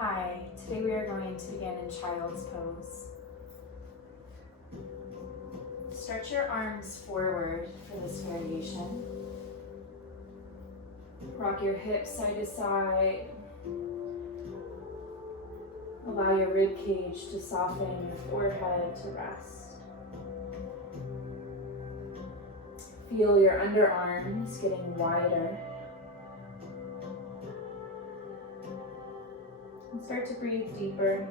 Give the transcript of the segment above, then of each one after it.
Hi, today we are going to begin in child's pose. Stretch your arms forward for this variation. Rock your hips side to side. Allow your rib cage to soften, your forehead to rest. Feel your underarms getting wider. And start to breathe deeper.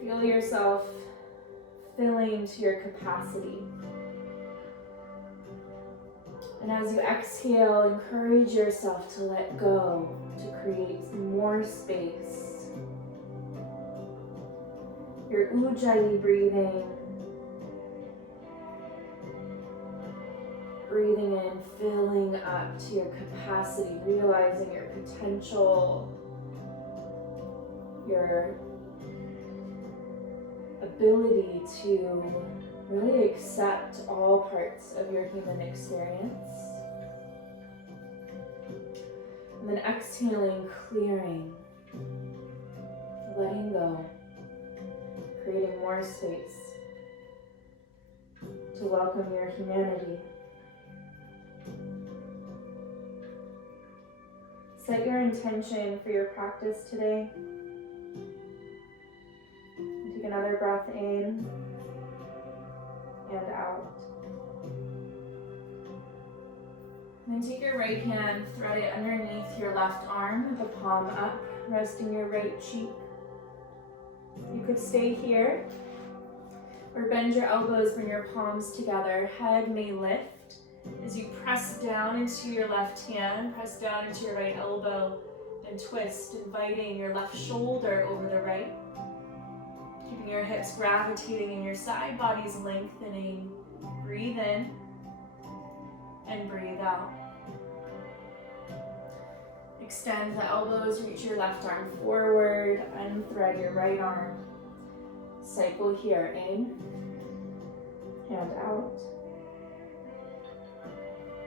Feel yourself filling to your capacity. And as you exhale, encourage yourself to let go, to create more space. Your ujjayi breathing. Breathing in, filling up to your capacity, realizing your potential, your ability to really accept all parts of your human experience. And then exhaling, clearing, letting go, creating more space to welcome your humanity. Set your intention for your practice today. Take another breath in and out. And then take your right hand, thread it underneath your left arm with the palm up, resting your right cheek. You could stay here or bend your elbows, bring your palms together. Head may lift as you press down into your left hand, press down into your right elbow, and twist, inviting your left shoulder over the right. Keeping your hips gravitating in your side bodies lengthening. Breathe in and breathe out. Extend the elbows, reach your left arm forward, unthread your right arm. Cycle here, in and out.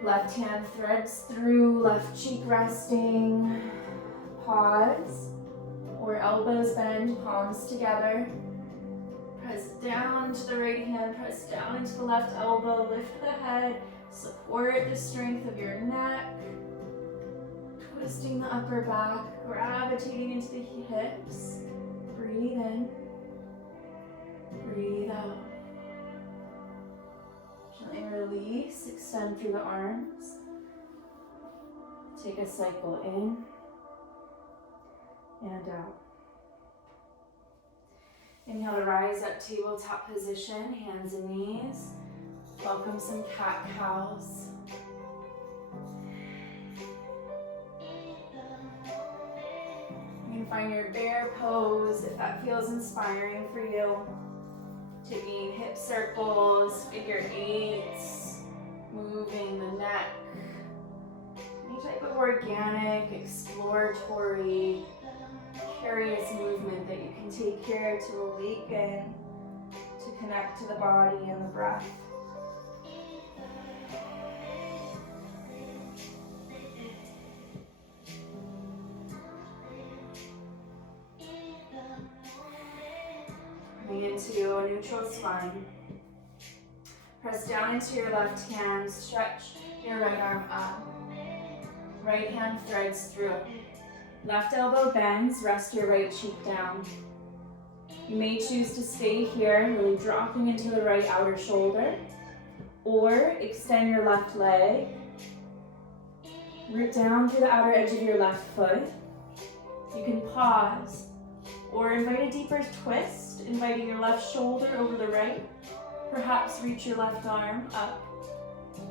Left hand threads through, left cheek resting. Pause, or elbows bend, palms together. Press down to the right hand, press down into the left elbow, lift the head, support the strength of your neck. Twisting the upper back, gravitating into the hips. Breathe in, breathe out. Gently release, extend through the arms. Take a cycle in and out. Inhale to rise up, tabletop position, hands and knees. Welcome some cat-cows. You can find your bear pose if that feels inspiring for you. Taking hip circles, figure eights, moving the neck. Any type of organic, exploratory, curious movement that you can take here to awaken, to connect to the body and the breath. Coming into a neutral spine. Press down into your left hand, stretch your right arm up. Right hand threads through. Left elbow bends, rest your right cheek down. You may choose to stay here, really dropping into the right outer shoulder, or extend your left leg. Root down through the outer edge of your left foot. You can pause, or invite a deeper twist, inviting your left shoulder over the right. Perhaps reach your left arm up.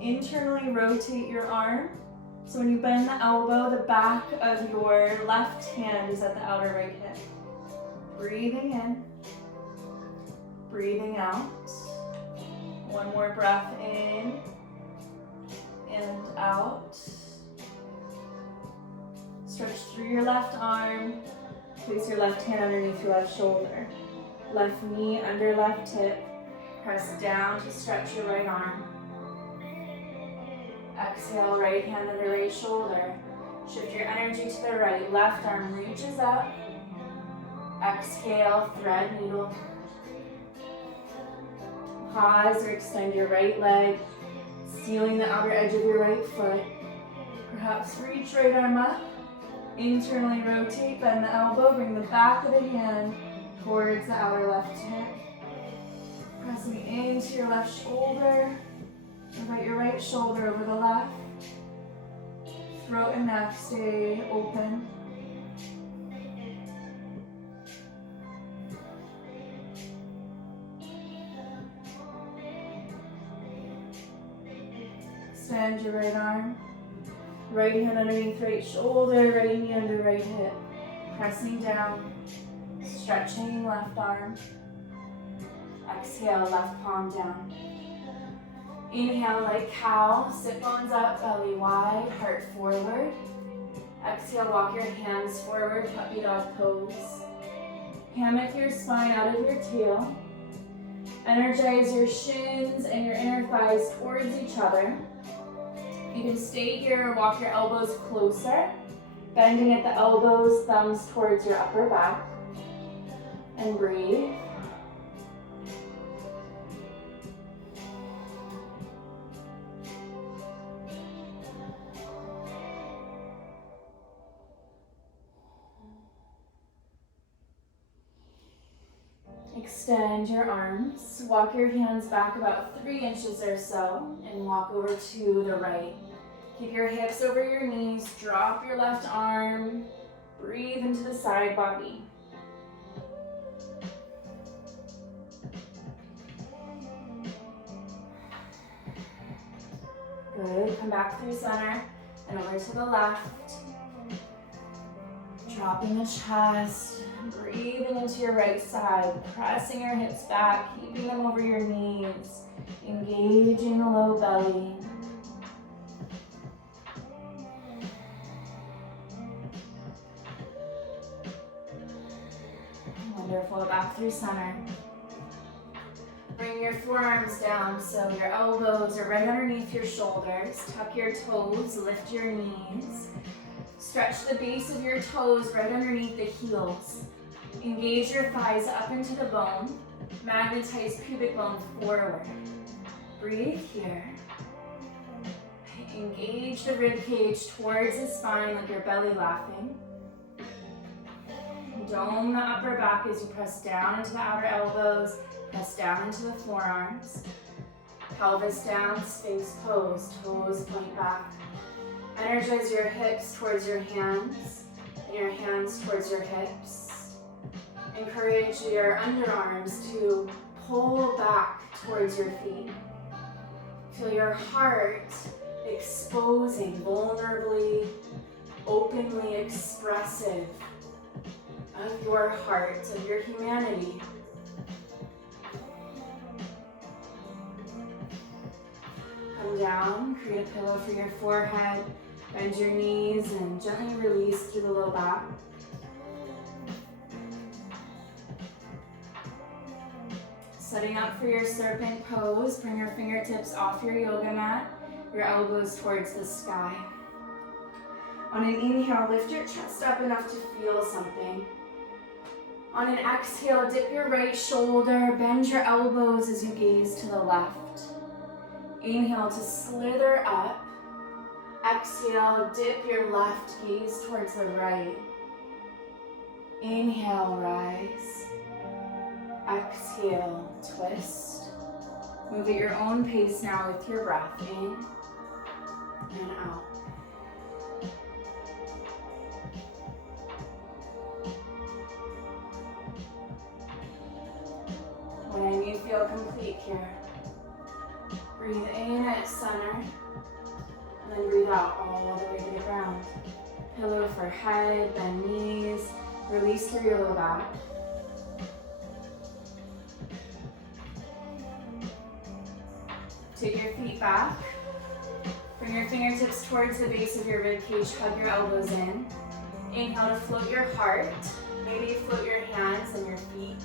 Internally rotate your arm. So when you bend the elbow, the back of your left hand is at the outer right hip. Breathing in, breathing out. One more breath in and out. Stretch through your left arm. Place your left hand underneath your left shoulder. Left knee under left hip. Press down to stretch your right arm. Exhale, right hand under right shoulder. Shift your energy to the right. Left arm reaches up. Exhale, thread needle. Pause or extend your right leg, sealing the outer edge of your right foot. Perhaps reach right arm up. Internally rotate, bend the elbow, bring the back of the hand towards the outer left hip. Pressing into your left shoulder. Invite your right shoulder over the left. Throat and neck stay open. Extend your right arm. Right hand underneath right shoulder, right knee under right hip. Pressing down, stretching left arm. Exhale, left palm down. Inhale like cow, sit bones up, belly wide, heart forward. Exhale, walk your hands forward, puppy dog pose. Hammock your spine out of your tail. Energize your shins and your inner thighs towards each other. You can stay here or walk your elbows closer, bending at the elbows, thumbs towards your upper back. And breathe. Extend your arms. Walk your hands back about 3 inches or so and walk over to the right. Keep your hips over your knees. Drop your left arm. Breathe into the side body. Good. Come back through center and over to the left. Dropping the chest. Breathing into your right side. Pressing your hips back. Keeping them over your knees. Engaging the low belly. Wonderful. Back through center. Bring your forearms down so your elbows are right underneath your shoulders. Tuck your toes, lift your knees. Stretch the base of your toes right underneath the heels. Engage your thighs up into the bone. Magnetize pubic bone forward. Breathe here. Engage the rib cage towards the spine like your belly laughing. Dome the upper back as you press down into the outer elbows. Press down into the forearms. Pelvis down, Sphinx pose. Toes point back. Energize your hips towards your hands and your hands towards your hips. Encourage your underarms to pull back towards your feet. Feel your heart exposing, vulnerably, openly expressive of your heart, of your humanity. Come down, create a pillow for your forehead, bend your knees and gently release through the low back. Setting up for your serpent pose, bring your fingertips off your yoga mat, your elbows towards the sky. On an inhale, lift your chest up enough to feel something. On an exhale, dip your right shoulder, bend your elbows as you gaze to the left. Inhale to slither up. Exhale, dip your left gaze towards the right. Inhale, rise. Exhale, twist. Move at your own pace now with your breath in and out. When you feel complete here, breathe in at center, and then breathe out all the way to the ground. Pillow for head, bend knees, release through your low back. Take your feet back. Bring your fingertips towards the base of your ribcage, hug your elbows in. Inhale to float your heart. Maybe float your hands and your feet.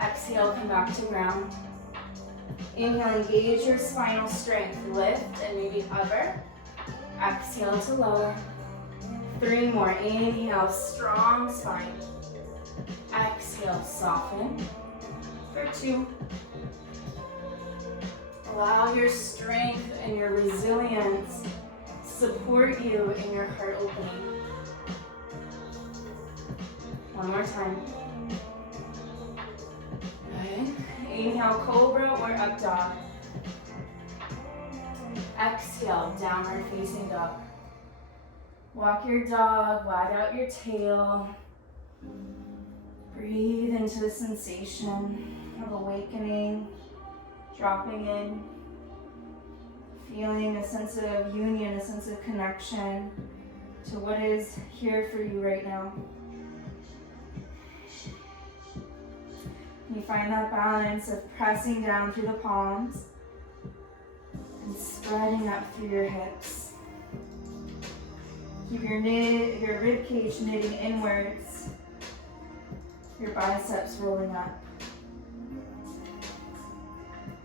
Exhale, come back to ground. Inhale, engage your spinal strength. Lift and maybe hover. Exhale to lower. 3 more. Inhale, strong spine. Exhale, soften. For 2. Allow your strength and your resilience support you in your heart opening. 1 more time. Good. Inhale, cobra or up dog. Exhale, downward facing dog. Walk your dog, wag out your tail. Breathe into the sensation of awakening, dropping in, feeling a sense of union, a sense of connection to what is here for you right now. You find that balance of pressing down through the palms and spreading up through your hips. Keep your rib cage knitting inwards, your biceps rolling up.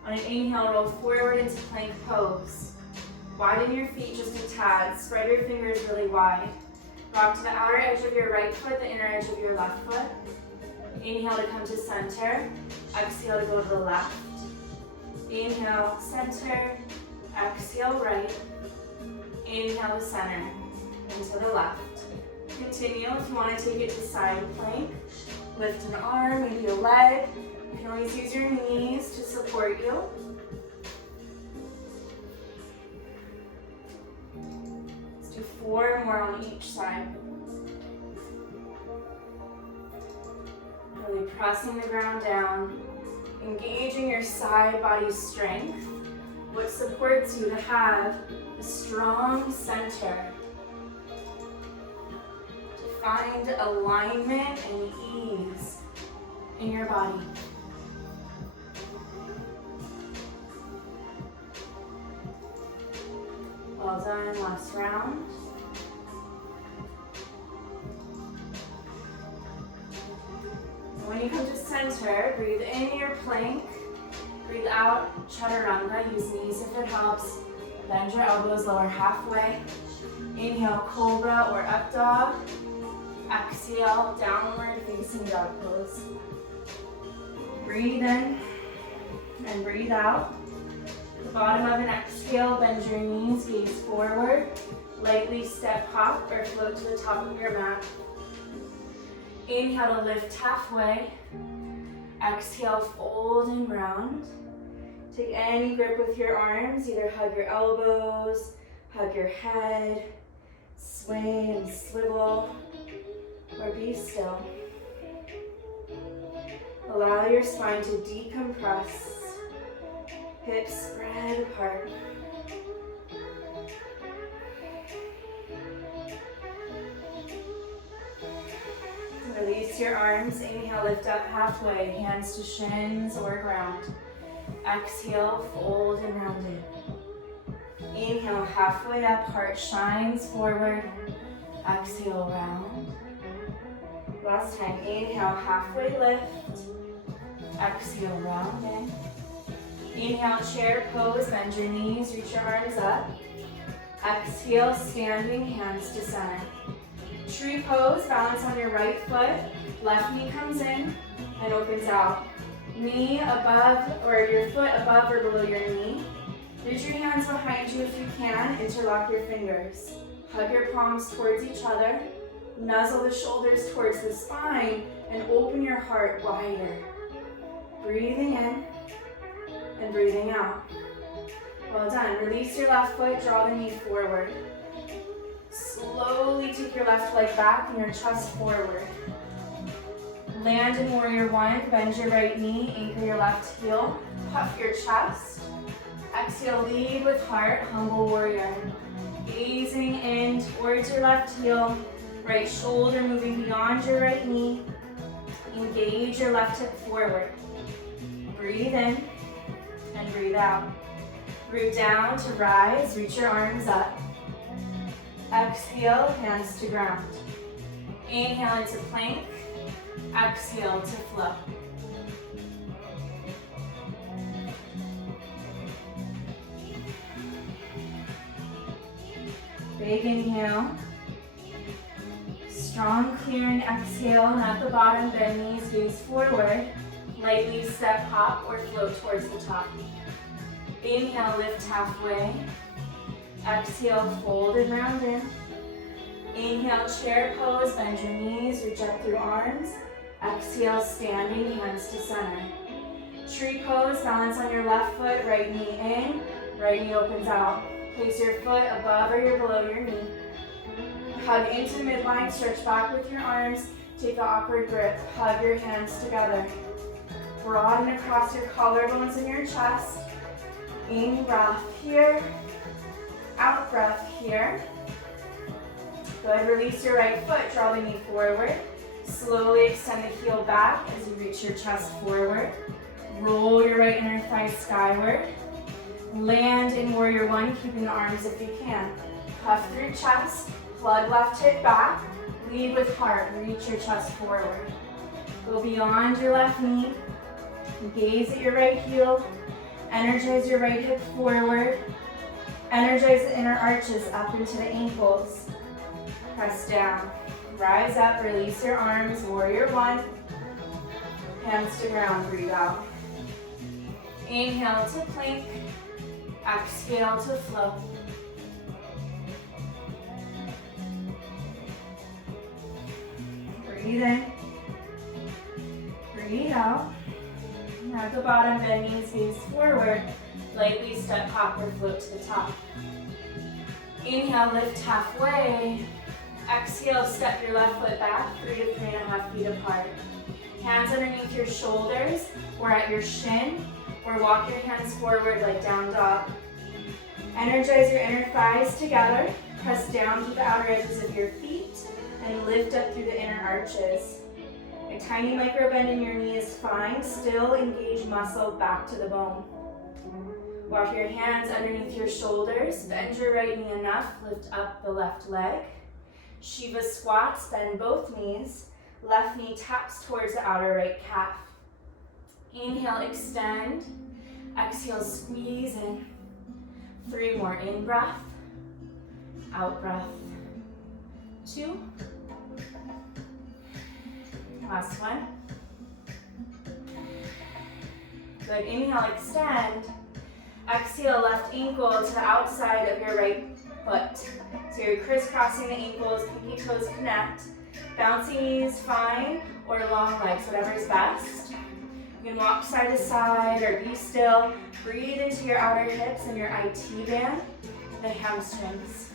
On an inhale, roll forward into plank pose. Widen your feet just a tad. Spread your fingers really wide. Rock to the outer edge of your right foot, the inner edge of your left foot. Inhale to come to center. Exhale to go to the left. Inhale, center. Exhale, right. Inhale to center. And to the left. Continue. If you want to take it to side plank, lift an arm, maybe a leg. You can always use your knees to support you. Let's do 4 more on each side. Really pressing the ground down, engaging your side body strength, what supports you to have a strong center, to find alignment and ease in your body. Well done, last round. When you come to center, breathe in your plank, breathe out, chaturanga, use knees if it helps. Bend your elbows, lower halfway. Inhale, cobra or up dog. Exhale, downward facing dog pose. Breathe in and breathe out. The bottom of an exhale, bend your knees, gaze forward. Lightly step hop or float to the top of your mat. Inhale to lift halfway. Exhale, fold and round. Take any grip with your arms, either hug your elbows, hug your head, sway and swivel, or be still. Allow your spine to decompress, hips spread apart. Release your arms. Inhale, lift up halfway, hands to shins or ground. Exhale, fold and round in. Inhale, halfway up, heart shines forward. Exhale, round. Last time, inhale, halfway lift. Exhale, round in. Inhale, chair pose, bend your knees, reach your arms up. Exhale, standing, hands to center. Tree pose, balance on your right foot. Left knee comes in and opens out. Knee above, or your foot above or below your knee. Reach your hands behind you if you can. Interlock your fingers. Hug your palms towards each other. Nuzzle the shoulders towards the spine and open your heart wider. Breathing in and breathing out. Well done. Release your left foot, draw the knee forward. Slowly take your left leg back and your chest forward. Land in warrior one, bend your right knee, anchor your left heel, puff your chest. Exhale, lead with heart, humble warrior. Gazing in towards your left heel, right shoulder moving beyond your right knee. Engage your left hip forward. Breathe in and breathe out. Root down to rise, reach your arms up. Exhale, hands to ground. Inhale into plank. Exhale to flow. Big inhale. Strong clearing exhale, and at the bottom, bend knees, gaze forward. Lightly step, hop, or float towards the top. Inhale, lift halfway. Exhale, fold and round in. Inhale, chair pose, bend your knees, reach up through arms. Exhale, standing, hands to center. Tree pose, balance on your left foot, right knee in, right knee opens out. Place your foot above or below your knee. Hug into midline, stretch back with your arms. Take the awkward grip, hug your hands together. Broaden across your collarbones and your chest. In breath here, out breath here. Good, release your right foot, draw the knee forward. Slowly extend the heel back as you reach your chest forward. Roll your right inner thigh skyward. Land in warrior one, keeping the arms if you can. Puff through chest, plug left hip back. Lead with heart, reach your chest forward. Go beyond your left knee. Gaze at your right heel. Energize your right hip forward. Energize the inner arches up into the ankles. Press down. Rise up, release your arms, warrior one. Hands to ground, breathe out. Inhale to plank. Exhale to float. Breathe in. Breathe out. At the bottom, bend knees, gaze forward. Lightly step, hop, or float to the top. Inhale, lift halfway. Exhale, step your left foot back 3 to 3.5 feet apart. Hands underneath your shoulders or at your shin, or walk your hands forward like down dog. Energize your inner thighs together. Press down to the outer edges of your feet and lift up through the inner arches. A tiny micro bend in your knee is fine. Still engage muscle back to the bone. Walk your hands underneath your shoulders. Bend your right knee enough. Lift up the left leg. Shiva squats. Bend both knees. Left knee taps towards the outer right calf. Inhale, extend. Exhale, squeeze in. 3 more. In breath. Out breath. 2. Last one. Good. Inhale, extend. Exhale, left ankle to the outside of your right foot. So you're crisscrossing the ankles, pinky toes connect. Bouncy knees, fine, or long legs, whatever is best. You can walk side to side or be still. Breathe into your outer hips and your IT band, the hamstrings.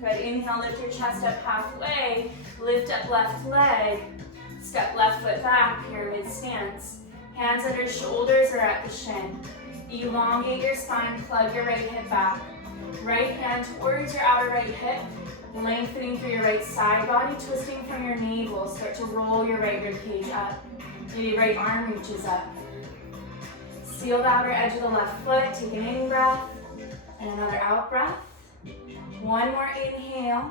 Good. Inhale, lift your chest up halfway. Lift up left leg. Step left foot back, pyramid stance. Hands under shoulders or at the shin. Elongate your spine, plug your right hip back. Right hand towards your outer right hip, lengthening through your right side body, twisting from your navel. Start to roll your right rib cage up. Maybe right arm reaches up. Seal the outer edge of the left foot. Take an in breath and another out breath. 1 more inhale.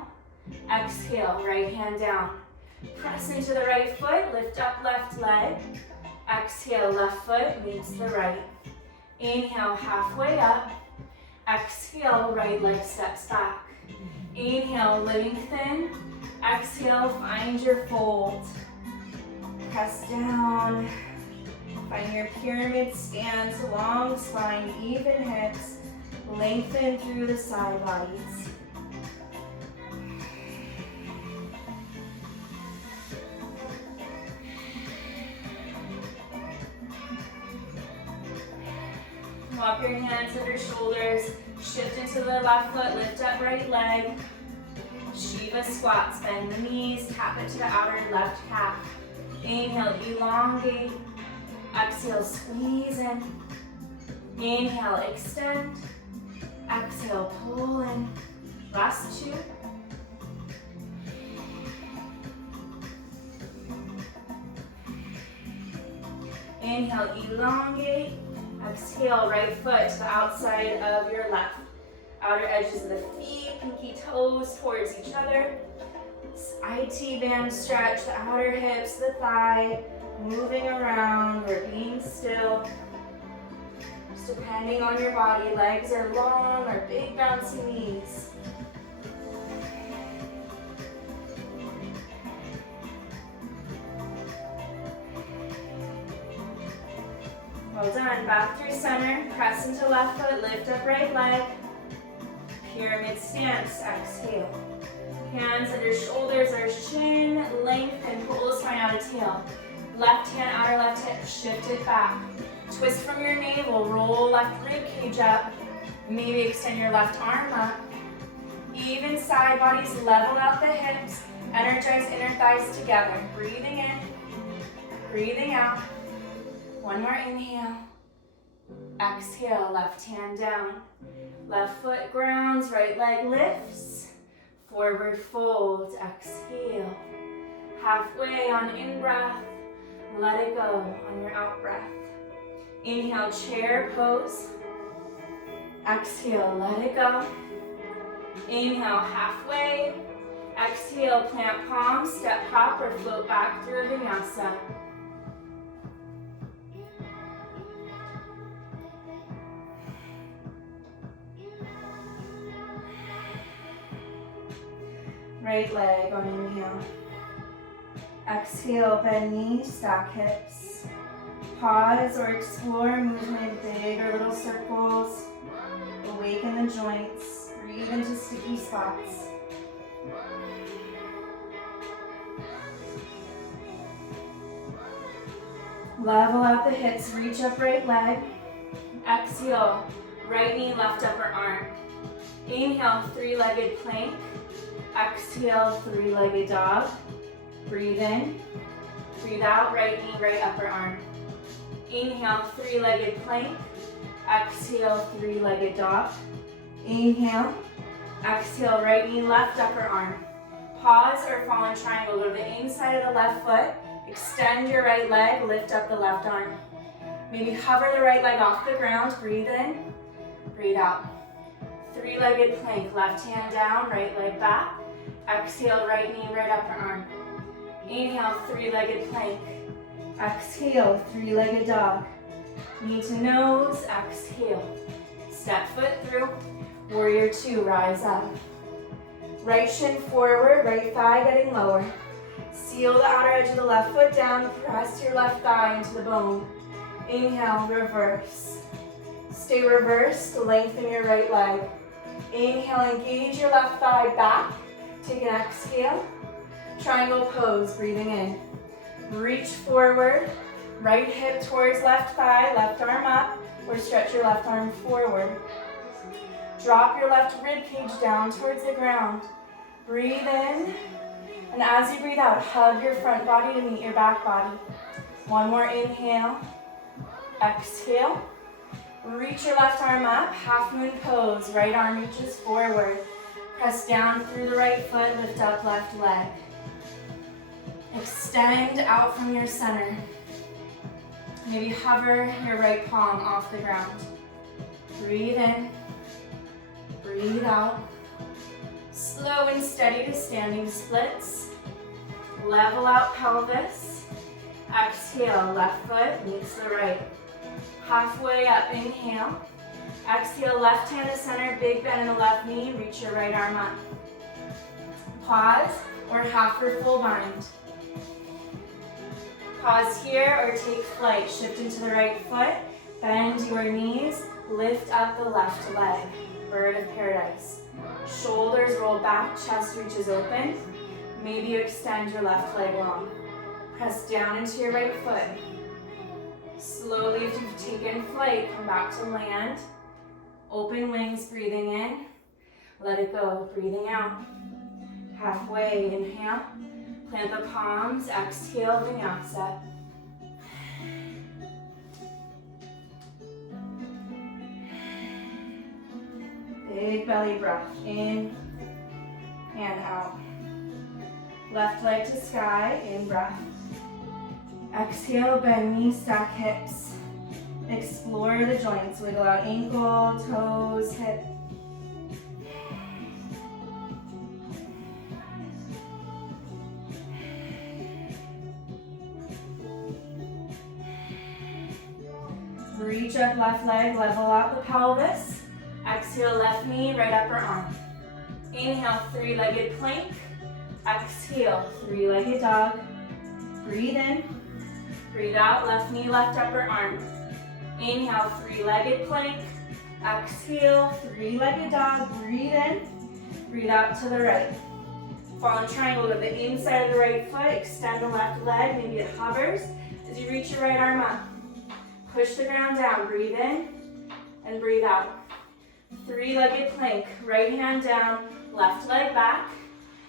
Exhale, right hand down. Press into the right foot, lift up left leg. Exhale, left foot meets the right. Inhale, halfway up. Exhale, right leg steps back. Inhale, lengthen. Exhale, find your fold. Press down. Find your pyramid stance, long spine, even hips. Lengthen through the side bodies. Walk your hands under shoulders, shift into the left foot, lift up right leg. Shiva squats, bend the knees, tap into the outer left calf. Inhale, elongate. Exhale, squeeze in. Inhale, extend. Exhale, pull in. Last 2. Inhale, elongate. Exhale, right foot to the outside of your left. Outer edges of the feet, pinky toes towards each other. IT band stretch, the outer hips, the thigh. moving around or being still. Just depending on your body, legs are long or big bouncy knees. Well done. Back through center. Press into left foot. Lift up right leg. Pyramid stance. Exhale. Hands under shoulders or chin. Lengthen. Pull the spine out of tail. Left hand, outer left hip. Shift it back. Twist from your navel. Roll left rib cage up. Maybe extend your left arm up. Even side bodies. Level out the hips. Energize inner thighs together. Breathing in. Breathing out. One more inhale. Exhale, left hand down. Left foot grounds, right leg lifts. Forward fold, exhale. Halfway on in-breath, let it go on your out-breath. Inhale, chair pose. Exhale, let it go. Inhale, halfway. Exhale, plant palms, step hop or float back through a vinyasa. Right leg on inhale. Exhale, bend knees, stack hips. Pause or explore movement, big or little circles. Awaken the joints. Breathe into sticky spots. Level out the hips, reach up right leg. Exhale, right knee, left upper arm. Inhale, three-legged plank. Exhale, three-legged dog. Breathe in. Breathe out, right knee, right upper arm. Inhale, three-legged plank. Exhale, three-legged dog. Inhale. Exhale, right knee, left upper arm. Pause or fallen triangle. Go to the inside of the left foot. Extend your right leg, lift up the left arm. Maybe hover the right leg off the ground. Breathe in, breathe out. Three-legged plank, left hand down, right leg back. Exhale, right knee, right upper arm. Inhale, three-legged plank. Exhale, three-legged dog. Knee to nose, exhale. Step foot through. Warrior two, rise up. Right shin forward, right thigh getting lower. Seal the outer edge of the left foot down. Press your left thigh into the bone. Inhale, reverse. Stay reversed, lengthen your right leg. Inhale, engage your left thigh back. Take an exhale. Triangle pose, breathing in. Reach forward. Right hip towards left thigh, left arm up, or stretch your left arm forward. Drop your left rib cage down towards the ground. Breathe in, and as you breathe out, hug your front body to meet your back body. One more inhale. Exhale. Reach your left arm up, half moon pose. Right arm reaches forward. Press down through the right foot, lift up left leg. Extend out from your center. Maybe hover your right palm off the ground. Breathe in, breathe out. Slow and steady to standing splits. Level out pelvis. Exhale, left foot meets the right. Halfway up, inhale. Exhale, left hand to center, big bend in the left knee, reach your right arm up. Pause or half or full bind. Pause here or take flight. Shift into the right foot, bend your knees, lift up the left leg. Bird of paradise. Shoulders roll back, chest reaches open. Maybe you extend your left leg long. Press down into your right foot. Slowly, if you've taken flight, come back to land. Open wings, breathing in. Let it go, breathing out. Halfway, inhale. Plant the palms, exhale, vinyasa. Big belly breath, in and out. Left leg to sky, in breath. Exhale, bend knees, stack hips. Explore the joints, wiggle out ankle, toes, hip. Reach up left leg, level out the pelvis. Exhale, left knee, right upper arm. Inhale, three-legged plank. Exhale, three-legged dog. Breathe in. Breathe out, left knee, left upper arm. Inhale, three-legged plank. Exhale, three-legged dog. Breathe in. Breathe out to the right. Fallen triangle to the inside of the right foot. Extend the left leg. Maybe it hovers as you reach your right arm up. Push the ground down. Breathe in and breathe out. Three-legged plank. Right hand down, left leg back.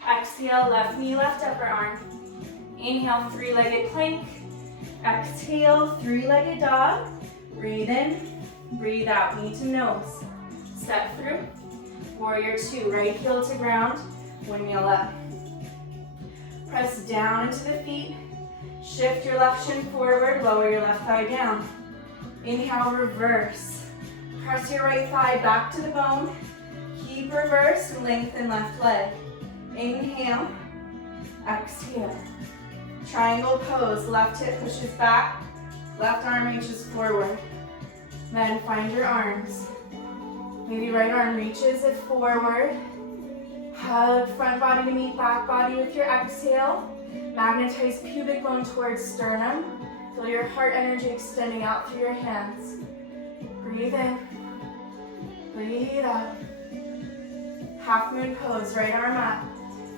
Exhale, left knee, left upper arm. Inhale, three-legged plank. Exhale, three-legged dog. Breathe in, breathe out, knee to nose. Step through. Warrior two, right heel to ground, windmill up. Press down into the feet. Shift your left shin forward, lower your left thigh down. Inhale, reverse. Press your right thigh back to the bone. Keep reverse, lengthen left leg. Inhale, exhale. Triangle pose, left hip pushes back, left arm reaches forward. Then find your arms. Maybe right arm reaches it forward. Hug front body to meet back body with your exhale. Magnetize pubic bone towards sternum. Feel your heart energy extending out through your hands. Breathe in. Breathe out. Half moon pose, right arm up.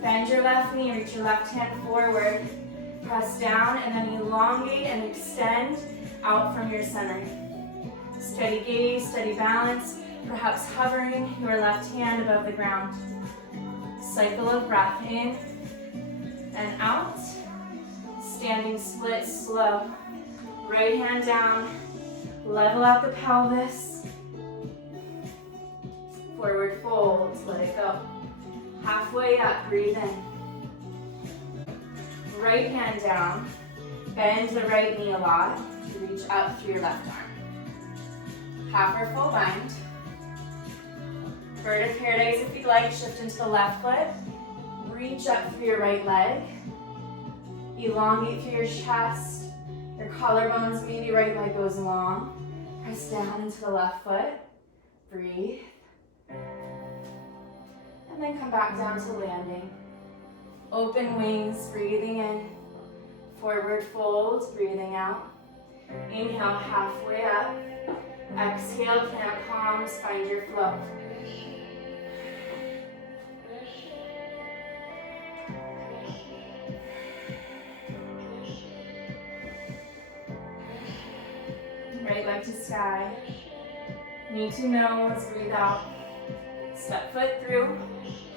Bend your left knee, reach your left hand forward. Press down and then elongate and extend out from your center. Steady gaze, steady balance, perhaps hovering your left hand above the ground. Cycle of breath in and out. Standing split, slow. Right hand down, level out the pelvis. Forward fold, let it go. Halfway up, breathe in. Right hand down, bend the right knee a lot to reach up through your left arm. Half or full bind. Bird of paradise if you'd like, shift into the left foot. Reach up through your right leg. Elongate through your chest, your collarbones, maybe right leg goes long. Press down into the left foot. Breathe. And then come back down to landing. Open wings, breathing in. Forward fold, breathing out. Inhale, halfway up. Exhale, plant palms, find your flow. Right leg to sky. Knee to nose, breathe out. Step foot through.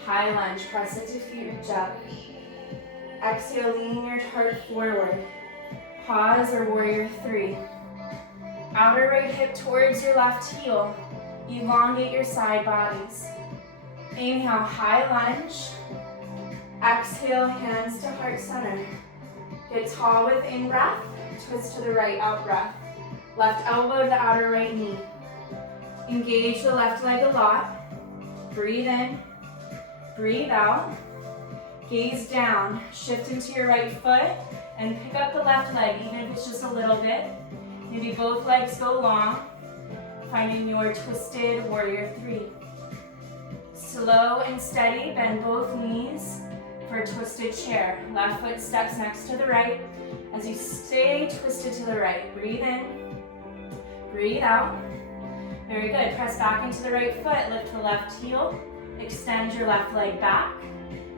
High lunge, press it to feet, reach up. Exhale, lean your heart forward. Pause or warrior three. Outer right hip towards your left heel. Elongate your side bodies. Inhale, high lunge. Exhale, hands to heart center. Get tall with in-breath. Twist to the right, out breath. Left elbow to the outer right knee. Engage the left leg a lot. Breathe in. Breathe out. Gaze down. Shift into your right foot and pick up the left leg, even if it's just a little bit. Maybe both legs go long. Finding your twisted warrior three. Slow and steady, bend both knees for a twisted chair. Left foot steps next to the right. As you stay twisted to the right, breathe in, breathe out. Very good. Press back into the right foot, lift the left heel, extend your left leg back.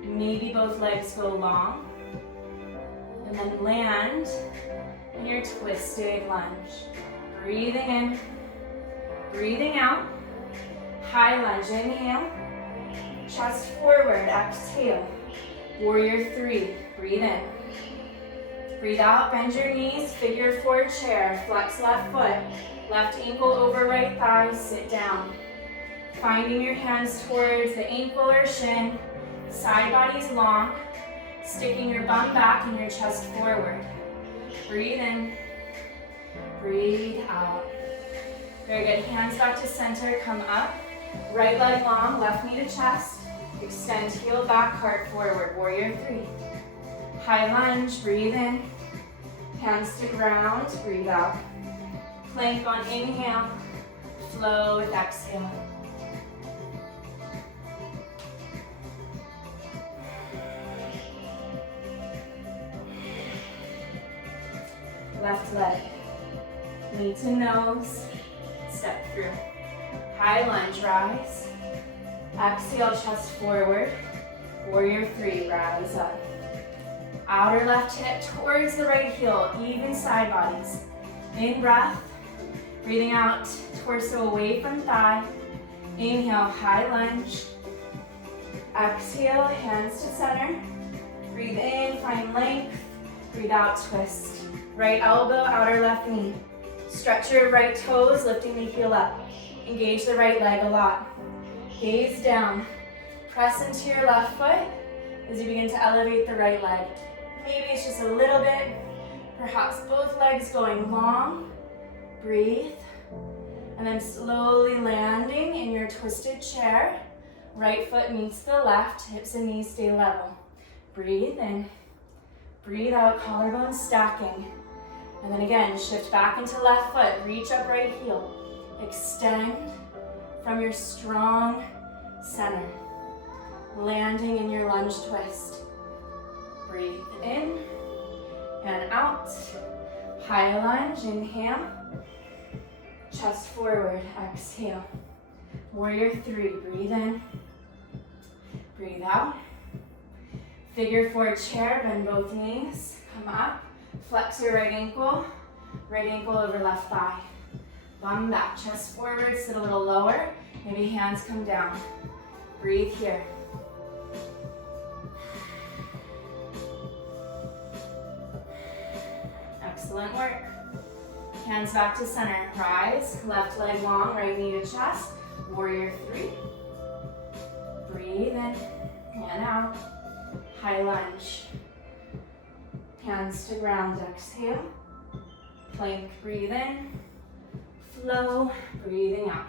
Maybe both legs go long. And then land in your twisted lunge. Breathing in, breathing out. High lunge, inhale. Chest forward, exhale. Warrior three, breathe in. Breathe out, bend your knees, figure four chair. Flex left foot, left ankle over right thigh, sit down. Finding your hands towards the ankle or shin. Side body's long. Sticking your bum back and your chest forward. Breathe in, breathe out. Very good, hands back to center, come up. Right leg long, left knee to chest. Extend heel back, heart forward, warrior three. High lunge, breathe in. Hands to ground, breathe out. Plank on inhale, flow with exhale. Left leg, knee to nose, step through. High lunge, rise. Exhale, chest forward. Warrior three, rise up. Outer left hip towards the right heel, even side bodies. In breath, breathing out, torso away from thigh. Inhale, high lunge. Exhale, hands to center. Breathe in, find length. Breathe out, twist. Right elbow, outer left knee. Stretch your right toes, lifting the heel up. Engage the right leg a lot. Gaze down. Press into your left foot as you begin to elevate the right leg. Maybe it's just a little bit. Perhaps both legs going long. Breathe. And then slowly landing in your twisted chair. Right foot meets the left, hips and knees stay level. Breathe in. Breathe out, collarbone stacking. And then again, shift back into left foot, reach up right heel. Extend from your strong center. Landing in your lunge twist. Breathe in and out. High lunge, inhale. Chest forward, exhale. Warrior three, breathe in. Breathe out. Figure four chair, bend both knees. Come up. Flex your right ankle over left thigh. Bum back, chest forward, sit a little lower. Maybe hands come down. Breathe here. Excellent work. Hands back to center. Rise, left leg long, right knee to chest. Warrior three. Breathe in and out. High lunge. Hands to ground, exhale. Plank, breathe in. Flow, breathing out.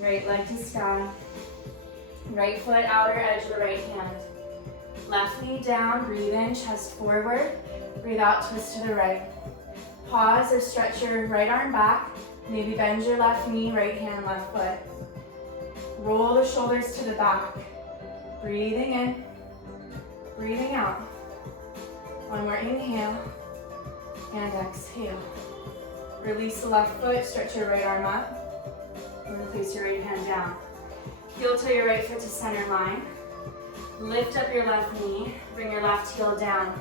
Right leg to sky. Right foot, outer edge of the right hand. Left knee down, breathe in, chest forward. Breathe out, twist to the right. Pause or stretch your right arm back. Maybe bend your left knee, right hand, left foot. Roll the shoulders to the back. Breathing in, breathing out. One more inhale and exhale. Release the left foot, stretch your right arm up. And place your right hand down. Heel toe your right foot to center line. Lift up your left knee, bring your left heel down.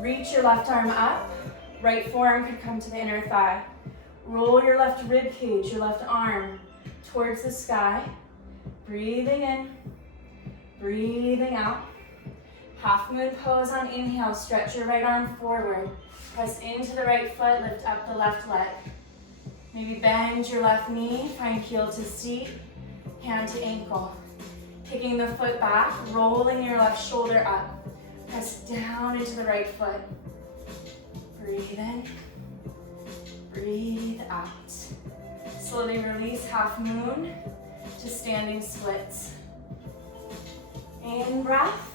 Reach your left arm up. Right forearm could come to the inner thigh. Roll your left rib cage, your left arm towards the sky. Breathing in, breathing out. Half moon pose on inhale, stretch your right arm forward. Press into the right foot, lift up the left leg. Maybe bend your left knee, find heel to seat, hand to ankle. Picking the foot back, rolling your left shoulder up. Press down into the right foot. Breathe in, breathe out. Slowly release half moon to standing splits. In breath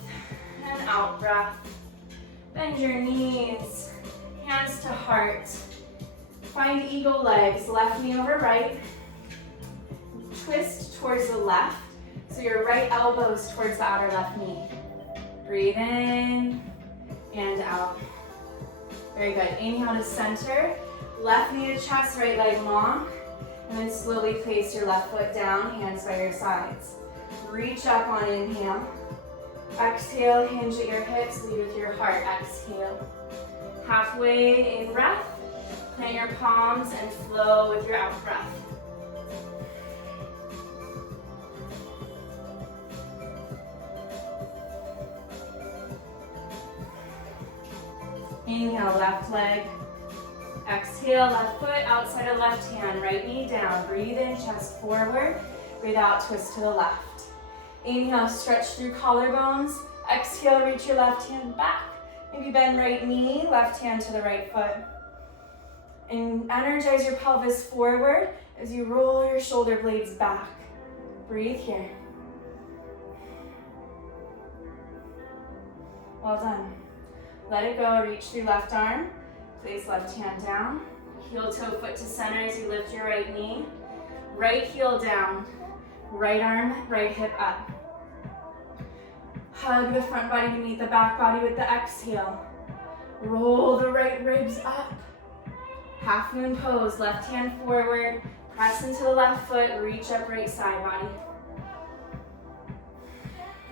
and out breath. Bend your knees, hands to heart. Find eagle legs, left knee over right. Twist towards the left, so your right elbow is towards the outer left knee. Breathe in and out. Very good. Inhale to center. Left knee to chest, right leg long. And then slowly place your left foot down, hands by your sides. Reach up on inhale. Exhale, hinge at your hips, lead with your heart. Exhale. Halfway in breath. Plant your palms and flow with your out breath. Inhale, left leg. Exhale, left foot outside of left hand, right knee down. Breathe in, chest forward. Breathe out, twist to the left. Inhale, stretch through collarbones. Exhale, reach your left hand back. Maybe bend right knee, left hand to the right foot. And energize your pelvis forward as you roll your shoulder blades back. Breathe here. Well done. Let it go, reach through left arm. Place left hand down. Heel toe foot to center as you lift your right knee. Right heel down. Right arm, right hip up. Hug the front body beneath the back body with the exhale. Roll the right ribs up. Half moon pose, left hand forward. Press into the left foot, reach up right side body.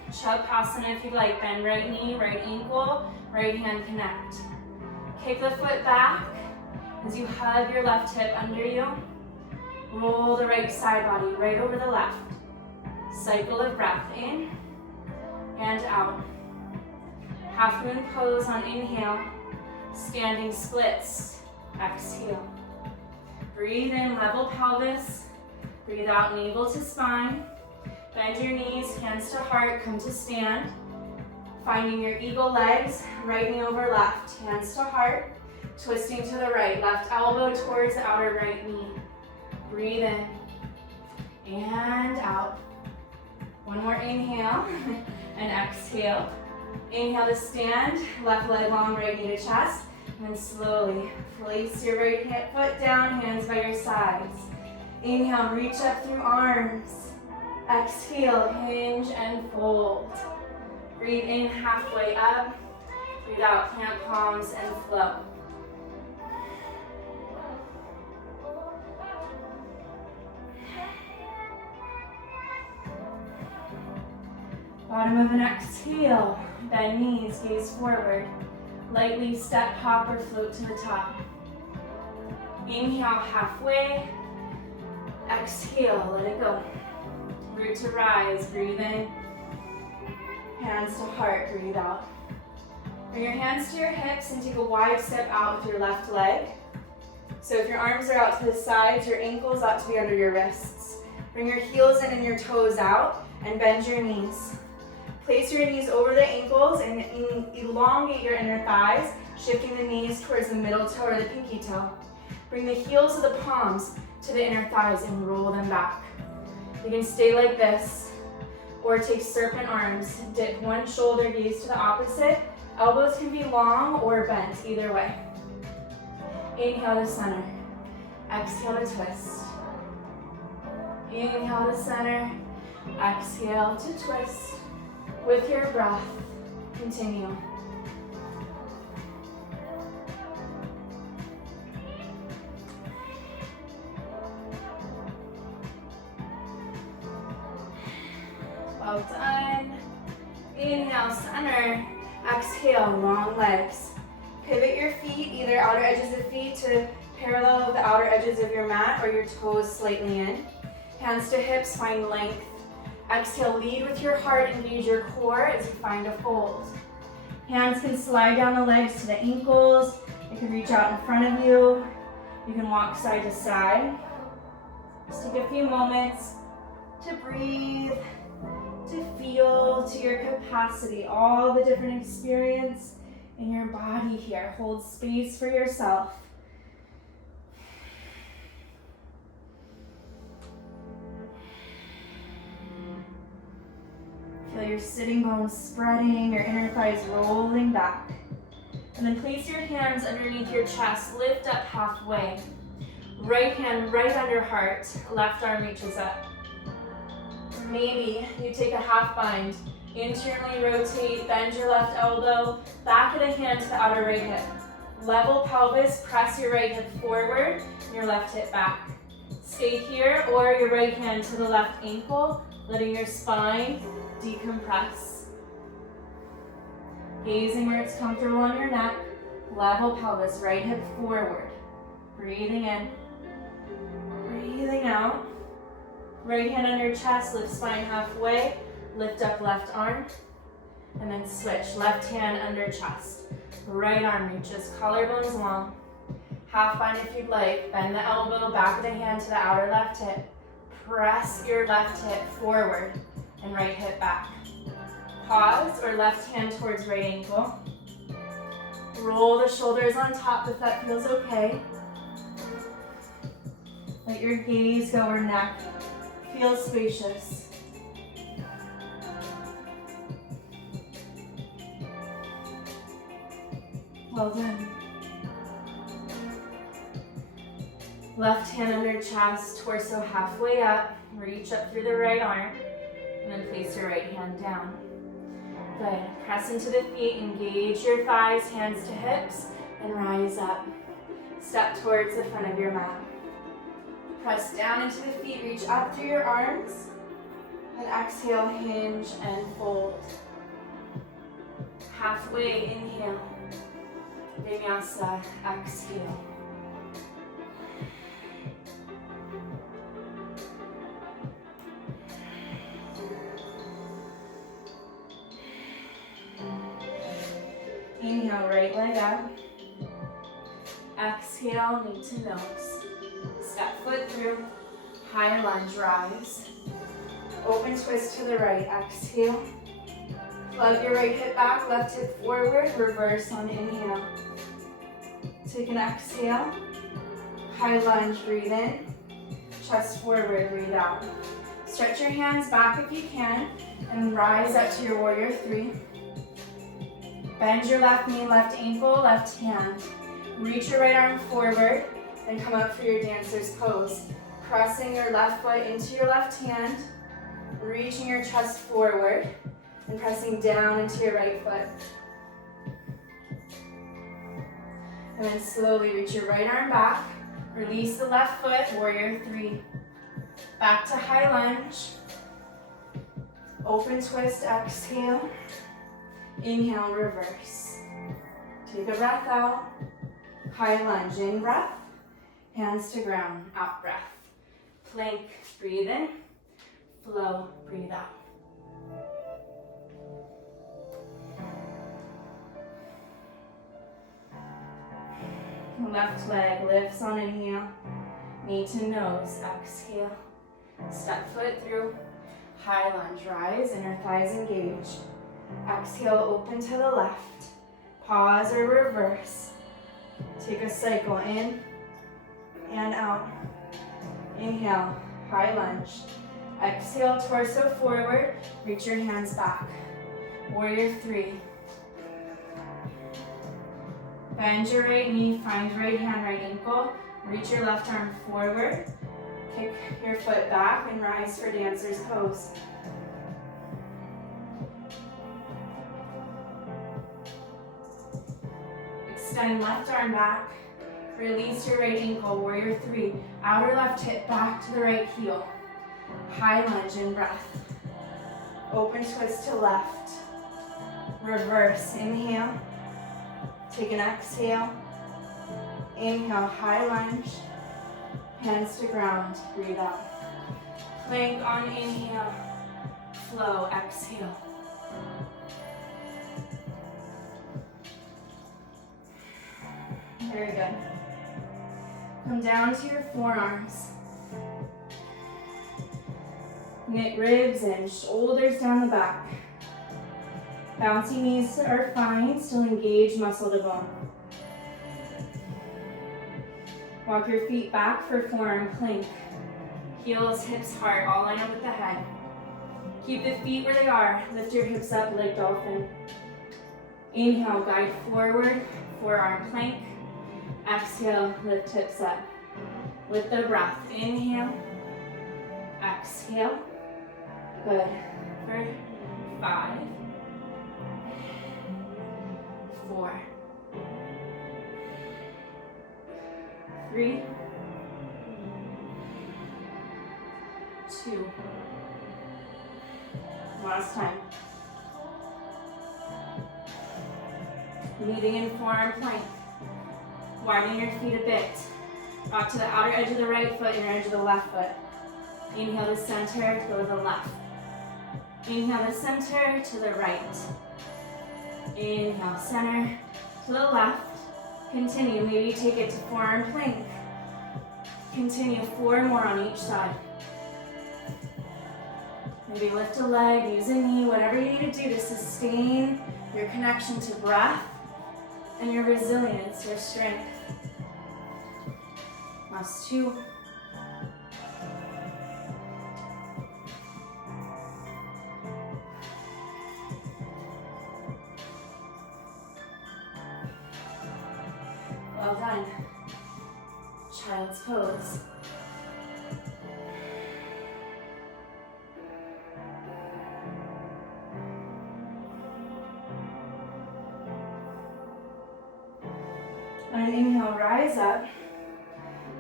Shavasana if you'd like. Bend right knee, right ankle, right hand connect. Kick the foot back as you hug your left hip under you. Roll the right side body right over the left. Cycle of breath in and out. Half moon pose on inhale. Standing splits. Exhale. Breathe in, level pelvis. Breathe out, navel to spine. Bend your knees, hands to heart, come to stand. Finding your eagle legs, right knee over left, hands to heart. Twisting to the right, left elbow towards the outer right knee. Breathe in and out. One more inhale and exhale. Inhale to stand, left leg long, right knee to chest. And then slowly place your right foot down, hands by your sides. Inhale, reach up through arms. Exhale, hinge and fold. Breathe in halfway up. Breathe out, plant palms and flow. Bottom of an exhale, bend knees, gaze forward. Lightly step, hop, or float to the top. Inhale halfway. Exhale, let it go. Root to rise, breathe in. Hands to heart, breathe out. Bring your hands to your hips and take a wide step out with your left leg. So if your arms are out to the sides, your ankles ought to be under your wrists. Bring your heels in and your toes out and bend your knees. Place your knees over the ankles and elongate your inner thighs, shifting the knees towards the middle toe or the pinky toe. Bring the heels of the palms to the inner thighs and roll them back. You can stay like this, or take serpent arms. Dip one shoulder, gaze to the opposite. Elbows can be long or bent, either way. Inhale to center. Exhale to twist. Inhale to center. Exhale to twist. With your breath, continue. Well done. Inhale, center. Exhale, long legs. Pivot your feet, either outer edges of feet to parallel the outer edges of your mat or your toes slightly in. Hands to hips, find length. Exhale, lead with your heart, engage your core as you find a fold. Hands can slide down the legs to the ankles. It can reach out in front of you. You can walk side to side. Just take a few moments to breathe, to feel to your capacity, all the different experience in your body here. Hold space for yourself. Feel your sitting bones spreading, your inner thighs rolling back. And then place your hands underneath your chest, lift up halfway. Right hand right under heart, left arm reaches up. Maybe you take a half bind, internally rotate, bend your left elbow, back of the hand to the outer right hip. Level pelvis, press your right hip forward, and your left hip back. Stay here, or your right hand to the left ankle, letting your spine decompress. Gazing where it's comfortable on your neck, level pelvis, right hip forward. Breathing in, breathing out. Right hand on your chest, lift spine halfway, lift up left arm, and then switch. Left hand under chest. Right arm reaches, collarbones long. Half bind if you'd like. Bend the elbow, back of the hand to the outer left hip. Press your left hip forward and right hip back. Pause or left hand towards right ankle. Roll the shoulders on top if that feels okay. Let your gaze go where neck feels spacious. Well done. Left hand under chest, torso halfway up. Reach up through the right arm. And then place your right hand down. Good. Press into the feet, engage your thighs, hands to hips, and rise up. Step towards the front of your mat. Press down into the feet, reach up through your arms, and exhale, hinge and fold. Halfway, inhale. Vinyasa, exhale. Inhale, right leg up. Exhale, knee to nose. Step foot through. High lunge, rise. Open twist to the right, exhale. Plug your right hip back, left hip forward, reverse on inhale. Take an exhale. High lunge, breathe in. Chest forward, breathe out. Stretch your hands back if you can, and rise up to your warrior three. Bend your left knee, left ankle, left hand. Reach your right arm forward and come up for your dancer's pose. Pressing your left foot into your left hand, reaching your chest forward, and pressing down into your right foot. And then slowly reach your right arm back, release the left foot, warrior three. Back to high lunge. Open twist, exhale. Inhale, reverse. Take a breath out. High lunge, in breath. Hands to ground, out breath. Plank, breathe in. Flow, breathe out. Left leg lifts on inhale. Knee to nose, exhale. Step foot through. High lunge, rise, inner thighs engage. Exhale, open to the left. Pause or reverse. Take a cycle in and out. Inhale, high lunge. Exhale, torso forward. Reach your hands back. Warrior three. Bend your right knee, find right hand, right ankle. Reach your left arm forward. Kick your foot back and rise for dancer's pose. Extend left arm back. Release your right ankle, warrior three. Outer left hip back to the right heel. High lunge in breath. Open twist to left. Reverse, inhale. Take an exhale. Inhale, high lunge. Hands to ground, breathe out. Plank on inhale. Flow, exhale. Very good. Come down to your forearms. Knit ribs and shoulders down the back. Bouncy knees are fine, still engage muscle to bone. Walk your feet back for forearm plank. Heels, hips, heart, all line up with the head. Keep the feet where they are. Lift your hips up like dolphin. Inhale, guide forward, forearm plank. Exhale, lift hips up. With the breath, inhale, exhale. Good. For 5, 4, 3, 2. Last time. Leading in forearm plank. Widen your feet a bit. Rock to the outer edge of the right foot, inner edge of the left foot. Inhale to center, go to the left. Inhale to center, to the right. Inhale, center, to the left. Continue, maybe take it to forearm plank. Continue, 4 more on each side. Maybe lift a leg, use a knee, whatever you need to do to sustain your connection to breath and your resilience, your strength. Last 2. Well done. Child's pose. On an inhale, rise up.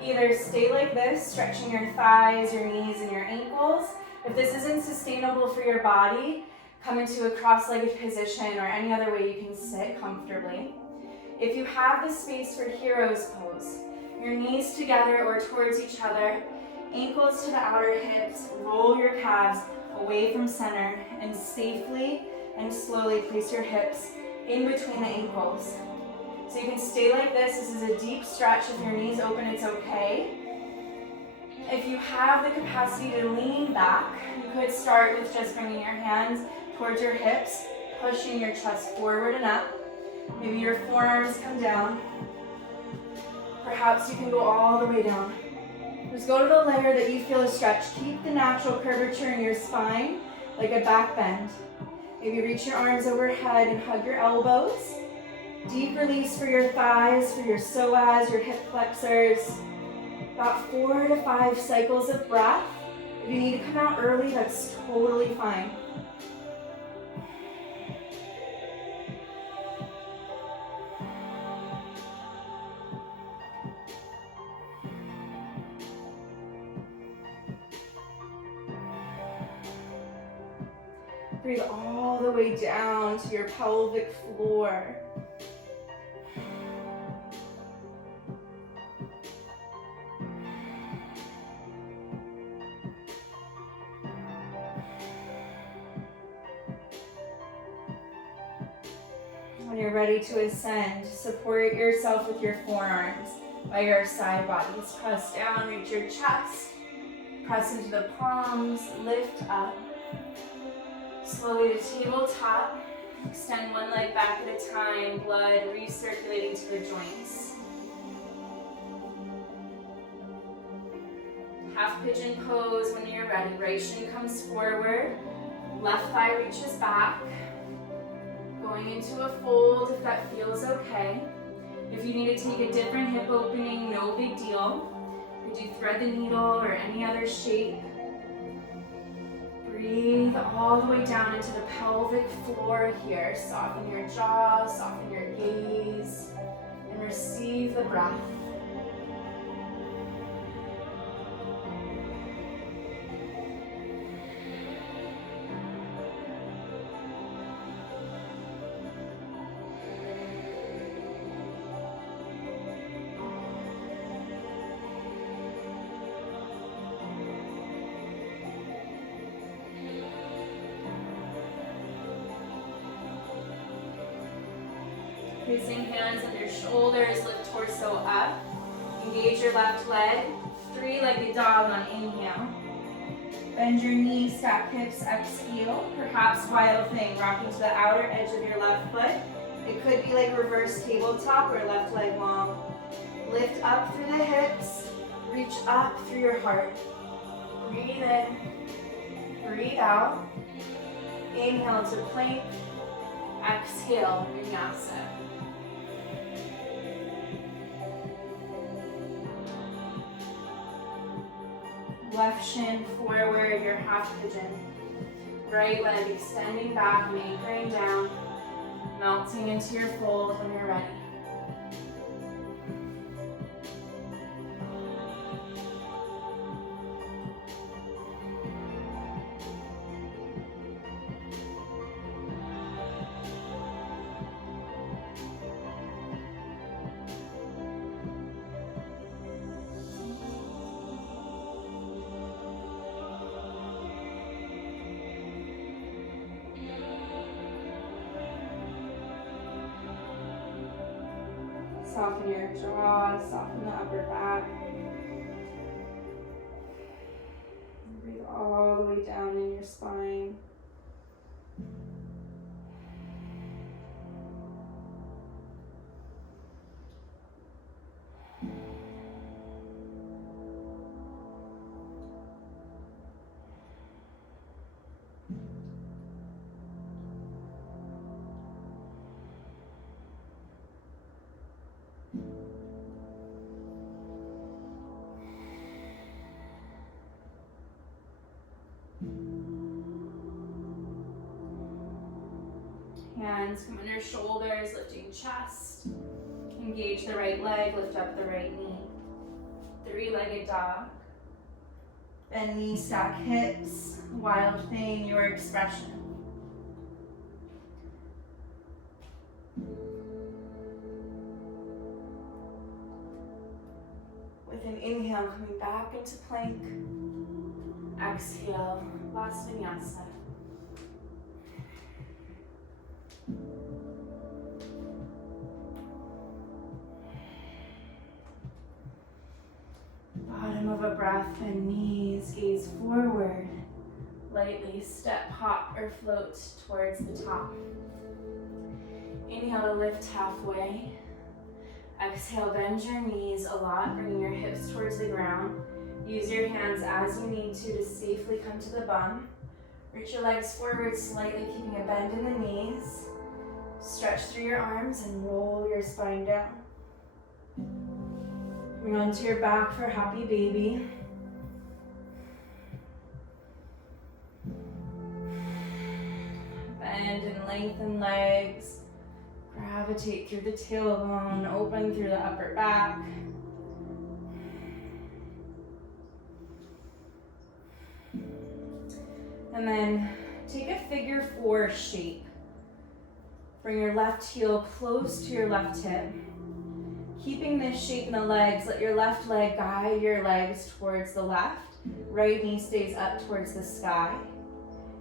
Either stay like this, stretching your thighs, your knees, and your ankles. If this isn't sustainable for your body, come into a cross-legged position or any other way you can sit comfortably. If you have the space for hero's pose, your knees together or towards each other, ankles to the outer hips, roll your calves away from center, and safely and slowly place your hips in between the ankles. So you can stay like this. This is a deep stretch. If your knees open, it's okay. If you have the capacity to lean back, you could start with just bringing your hands towards your hips, pushing your chest forward and up. Maybe your forearms come down. Perhaps you can go all the way down. Just go to the layer that you feel is stretched. Keep the natural curvature in your spine, like a back bend. Maybe reach your arms overhead and hug your elbows. Deep release for your thighs, for your psoas, your hip flexors. About 4 to 5 cycles of breath. If you need to come out early, that's totally fine. Breathe all the way down to your pelvic floor. When you're ready to ascend, support yourself with your forearms by your side bodies. Press down, reach your chest. Press into the palms, lift up. Slowly to tabletop. Extend one leg back at a time, blood recirculating to the joints. Half pigeon pose when you're ready. Right shin comes forward, left thigh reaches back. Going into a fold if that feels okay. If you need to take a different hip opening, no big deal. Could you thread the needle or any other shape? Breathe all the way down into the pelvic floor here. Soften your jaw, soften your gaze, and receive the breath. Placing hands on your shoulders, lift torso up. Engage your left leg, three-legged dog on inhale. Bend your knees, stack hips, exhale. Perhaps wild thing, rocking to the outer edge of your left foot. It could be like reverse tabletop or left leg long. Lift up through the hips, reach up through your heart. Breathe in, breathe out. Inhale to plank, exhale, vinyasa. Left shin forward, your half pigeon. Right leg extending back and anchoring down, melting into your fold when you're ready. Soften your jaw, soften the upper back. Breathe all the way down in your spine. Hands come under shoulders, lifting chest. Engage the right leg, lift up the right knee. Three-legged dog. Bend knees, stack hips. Wild thing, your expression. With an inhale, coming back into plank. Exhale, last vinyasa. Bottom of a breath, bend knees, gaze forward. Lightly step, hop, or float towards the top. Inhale to lift halfway. Exhale, bend your knees a lot, bringing your hips towards the ground. Use your hands as you need to safely come to the bum. Reach your legs forward slightly, keeping a bend in the knees. Stretch through your arms and roll your spine down. Coming onto your back for happy baby. Bend and lengthen legs. Gravitate through the tailbone, open through the upper back. And then take a figure 4 shape. Bring your left heel close to your left hip. Keeping this shape in the legs, let your left leg guide your legs towards the left. Right knee stays up towards the sky.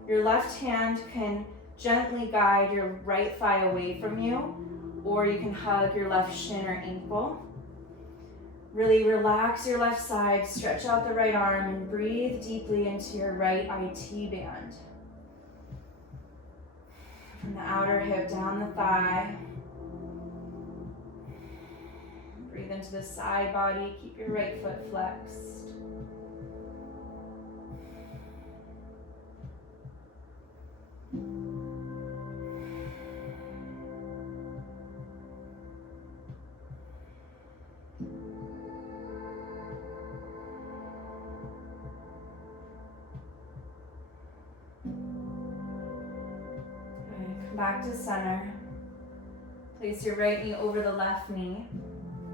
Your left hand can gently guide your right thigh away from you, or you can hug your left shin or ankle. Really relax your left side, stretch out the right arm, and breathe deeply into your right IT band. From the outer hip down the thigh. Breathe into the side body, keep your right foot flexed. Back to center. Place your right knee over the left knee.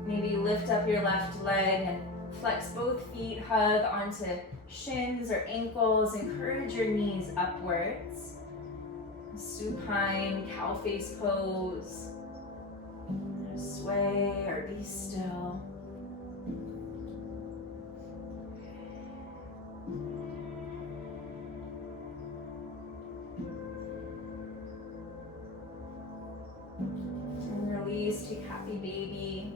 Maybe lift up your left leg and flex both feet, hug onto shins or ankles. Encourage your knees upwards. Supine, cow face pose. Sway or be still. Take happy baby.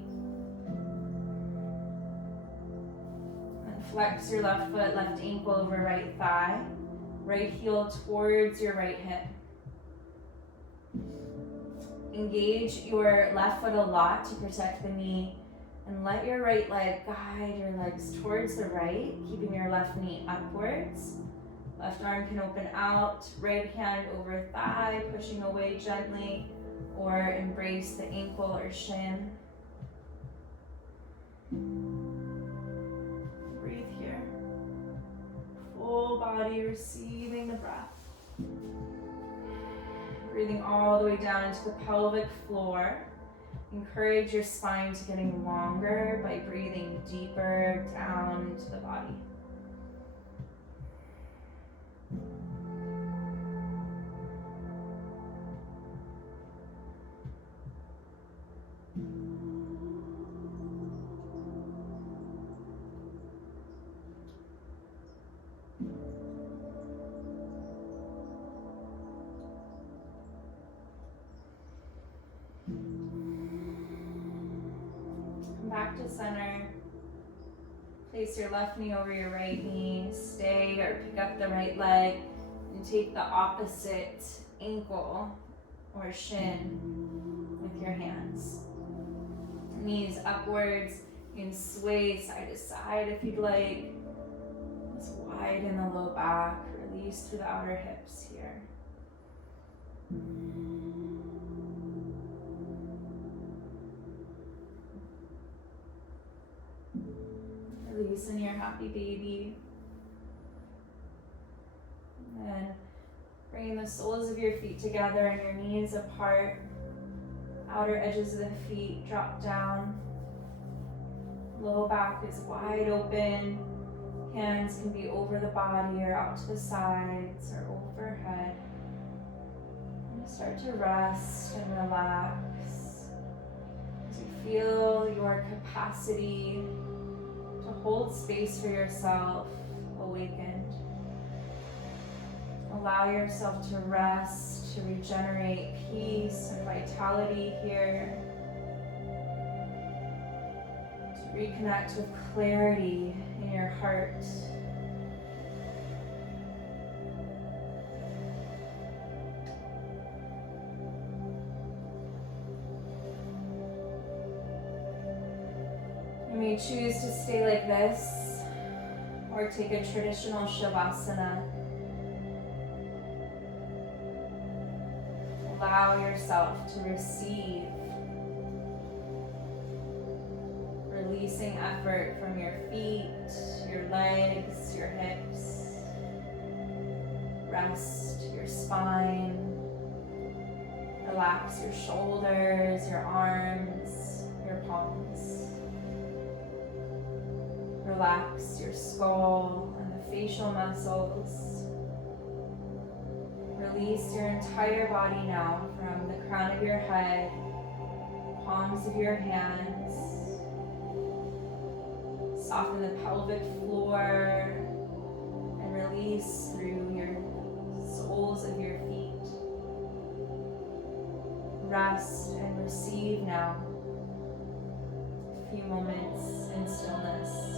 And flex your left foot, left ankle over right thigh. Right heel towards your right hip. Engage your left foot a lot to protect the knee. And let your right leg guide your legs towards the right, keeping your left knee upwards. Left arm can open out. Right hand over thigh, pushing away gently. Or embrace the ankle or shin. Breathe here. Full body receiving the breath. Breathing all the way down into the pelvic floor. Encourage your spine to getting longer by breathing deeper down into the body. Back to center. Place your left knee over your right knee. Stay or pick up the right leg and take the opposite ankle or shin with your hands. Knees upwards. You can sway side to side if you'd like. Just widen the low back. Release through the outer hips here. Releasing your happy baby. And then bringing the the soles of your feet together and your knees apart. Outer edges of the feet drop down. Low back is wide open. Hands can be over the body or out to the sides or overhead. And start to rest and relax as you feel your capacity to hold space for yourself awakened. Allow yourself to rest, to regenerate peace and vitality here. To reconnect with clarity in your heart. You may choose to stay like this or take a traditional Shavasana. Allow yourself to receive, releasing effort from your feet, your legs, your hips. Rest your spine. Relax your shoulders, your arms, your palms. Relax your skull and the facial muscles. Release your entire body now from the crown of your head, palms of your hands. Soften the pelvic floor and release through your soles of your feet. Rest and receive now. A few moments in stillness.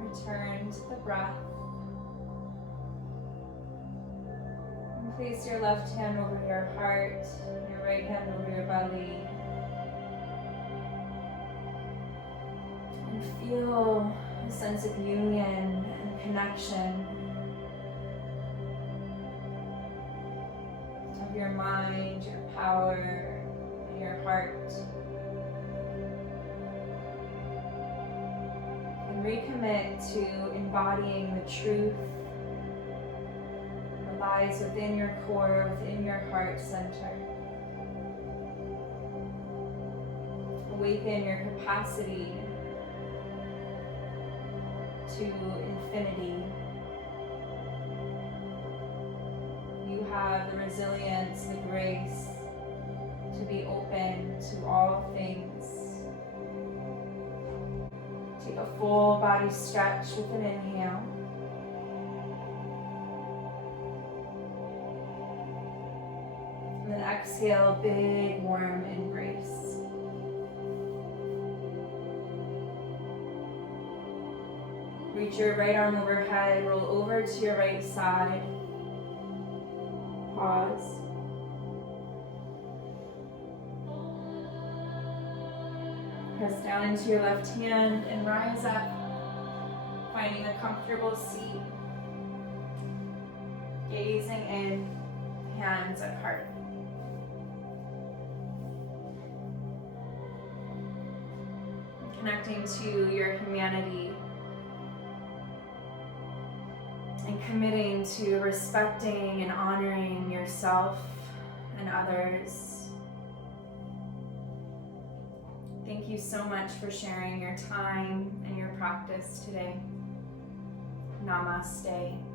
Return to the breath. And place your left hand over your heart, your right hand over your belly. And feel a sense of union and connection of your mind, your power, and your heart. Recommit to embodying the truth that lies within your core, within your heart center. Awaken your capacity to infinity. You have the resilience, the grace to be open to all things. Take a full body stretch with an inhale. And then exhale, big warm embrace. Reach your right arm overhead, roll over to your right side. Pause. Press down into your left hand and rise up, finding a comfortable seat. Gazing in, hands at heart. Connecting to your humanity and committing to respecting and honoring yourself and others. Thank you so much for sharing your time and your practice today. Namaste.